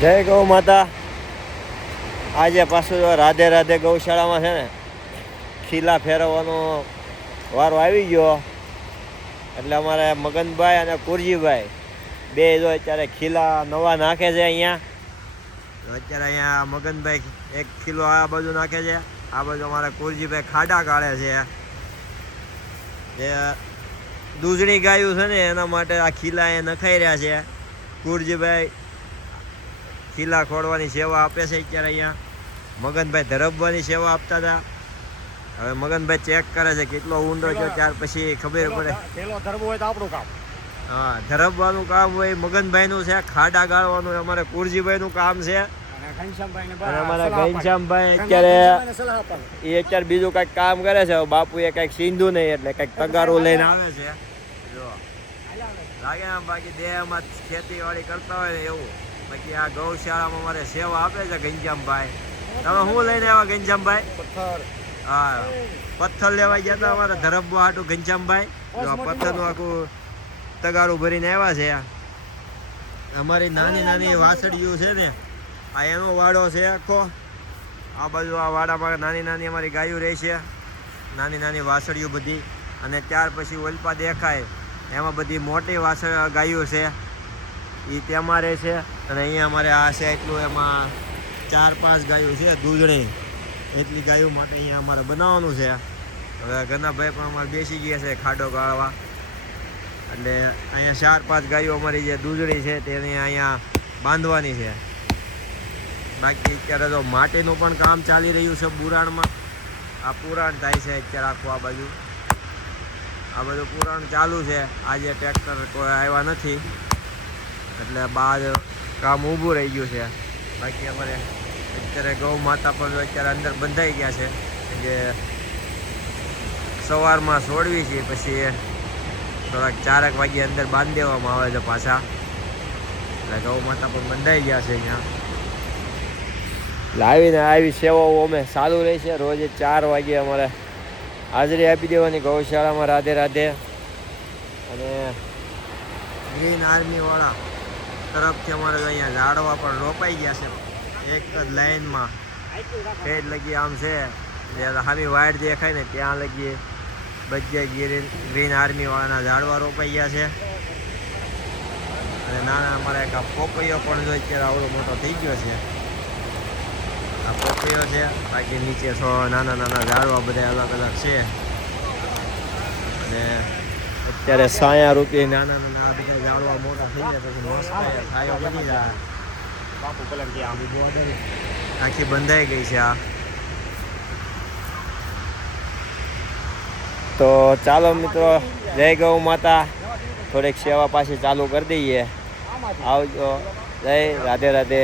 જય ગૌ માતા. આજે પાછું રાધે રાધે ગૌશાળામાં છે ને, ખીલા ફેરવવાનો વારો આવી ગયો. એટલે અમારે મગનભાઈ અને કુરજીભાઈ બે જો અત્યારે ખીલા નવા નાખે છે અહીંયા. અત્યારે અહીંયા મગનભાઈ એક કિલો આ બાજુ નાખે છે, આ બાજુ અમારા કુરજીભાઈ ખાડા કાઢે છે. જે દૂધણી ગાયું છે ને, એના માટે આ ખીલા એ નખાઈ રહ્યા છે. કુરજીભાઈ ખીલા ખોડવાની સેવા આપે છે અત્યારે અહીંયા. મગનભાઈ ધરબવાની સેવા આપતા હતા. હવે મગનભાઈ ચેક કરે છે કેટલો ઊંડો છે ત્યાર પછી ખબર પડે. પેલો ધર્મ હોય તો આપણું કામ. હા ધરબવાનું કામ હોય મગનભાઈનું છે ખાડા ગાળવાનું અમારે કુરજીભાઈનું કામ છે. અમારા ઘનશ્યામભાઈ અત્યારે. એ અત્યારે બીજું કંઈક કામ કરે છે. બાપુ એ કંઈક સિંધુ નહીં એટલે કંઈક તગારું લઈને આવે છે. જો. લાગે આમ બાકી દેહમાં ખેતીવાડી કરતા હોય ને એવું. બાકી આ ગૌશાળામાં મારે સેવા આપે છે ગંજામભાઈ. તમે શું લઈને આવ્યા ગંજામભાઈ? પથ્થર. હા. પથ્થર લેવા ગયા હતા અમારા ધરબવા હાટું ઘનશ્યામભાઈ જો આ પથ્થરનું આખું તગારું ભરીને આવ્યા છે અમારી નાની નાની વાસળીઓ છે ને આ એનો વાડો છે આખો. આ બાજુ આ વાડામાં નાની નાની અમારી ગાયો રહે છે. નાની નાની વાસળીઓ બધી. અને ત્યાર પછી ઓલપા દેખાય. એમાં બધી મોટી વાસળ ગાયો છે. એ તેમાં રહે છે. અને અહીંયા અમારે આ છે એટલું એમાં ચાર પાંચ ગાયો છે, દૂધણી. એટલી ગાયો માટે અહીંયા અમારે બનાવવાનું છે. હવે ઘરના ભાઈ પણ અમારે બેસી ગયા છે ખાડો ગાળવા. એટલે અહીંયા ચાર પાંચ ગાયો અમારી જે દૂધણી છે તેને અહીંયા બાંધવાની છે. બાકી અત્યારે તો માટીનું પણ કામ ચાલી રહ્યું છે પુરાણમાં. આ પુરાણ થાય છે અત્યારે આખું આ બાજુ. આ બધું પુરાણ ચાલુ છે. આજે ટ્રેક્ટર કોઈ આવ્યા નથી. એટલે બાદ કામ ઊભું રહી ગયું છે. બાકી અમારે અત્યારે ગૌ માતા પણ અત્યારે અંદર બંધાઈ ગયા છે. જે સવારમાં છોડવી છે, પછી થોડાક ચારક વાગે અંદર બાંધી દેવામાં આવે છે પાછા. એટલે ગૌ માતા પણ બંધાઈ ગયા છે અહીંયા. લાવીને આવી સેવાઓ અમે ચાલુ રહી છે. રોજે ચાર વાગે અમારે હાજરી આપી દેવાની ગૌશાળામાં રાધે રાધે અને ગ્રીન આર્મીવાળા તરફથી અમારે અહીંયા ઝાડવા પણ રોપાઈ ગયા છે. એક જ લાઈનમાં. ફેજ લગી આમ છે. હામી વાયર દેખાય ને ત્યાં લગી બધા ગ્રીન ગ્રીન આર્મીવાળાના ઝાડવા રોપાઈ ગયા છે. અને નાના અમારે એક પોપૈયો પણ જો અત્યારે આવડો મોટો થઈ ગયો છે. આ પોપૈયો છે. બાકી નીચે નાના નાના ઝાડવા બધા અલગ અલગ છે. અત્યારે સાયા રૂપી નાના નાના બધા મોટા થઈ ગયા, પછી મસ્ત છાયો બની જાય બાપુ કલમથી આમ આખી બંધાઈ ગઈ છે આ. તો ચાલો મિત્રો, જય ગૌ માતા. થોડીક સેવા પાછી ચાલુ કરી દઈએ. આવજો. જય રાધે રાધે.